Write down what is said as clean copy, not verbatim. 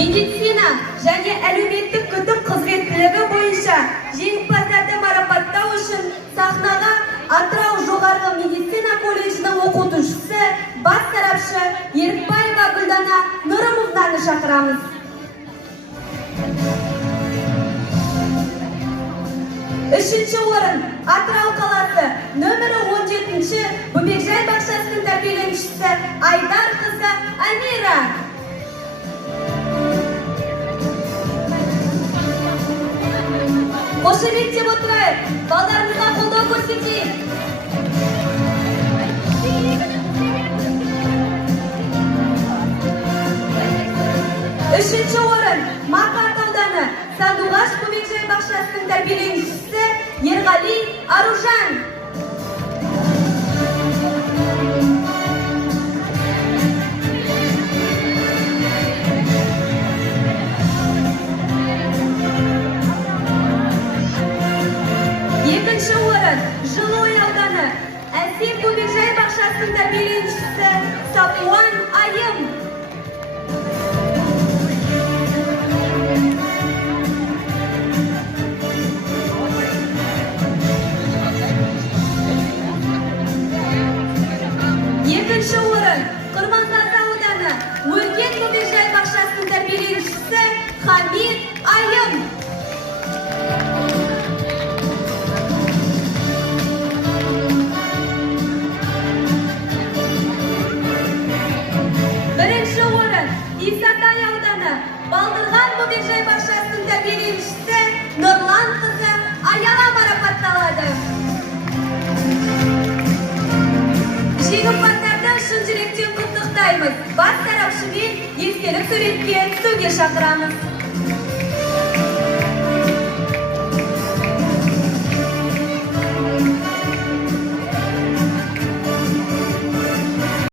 медицина және әлеуметтік күтім қызметтілігі бойынша жеңімпаздарды марапаттау үшін сахнаға Атырау жоғарғы медицина колледжінің оқытушысы, бас сарапшы Ерікбаева Гүлдана Нұрымовнаны шақырамыз. Үшінші орын Атырау қаласы нөмірі 17-ші Бөбекжай бақшасының тәрбиеленушісі Айдар қызы Амира. Қошеметтеп отырайық, балдарымызға қолдау көрсетейік. Үшінші орын Мақат ауданы Сандуғаш Бөбекжай бақшасының тәрбиеленушісі Ерғали Аружан. Екінші орын Жылой ауданы Әсем Бөбекжай бақшасының тәрбиеленушісі Сапуан Айым. Екінші орын Құрманғазы ауданы Өркен Бөбекжай бақшасының тәрбиеленушісі Хамид Айым. Бірінші орын Исатай ауданы Балдырған Бөбекжай бақшасының тәрбиеленушісі Нұрлан қызы Аяла марапатталады. Жеңімпаздарды шын жүректен құттықтаймыз. Бас сарапшымен естелік суретке түсуге шақырамыз.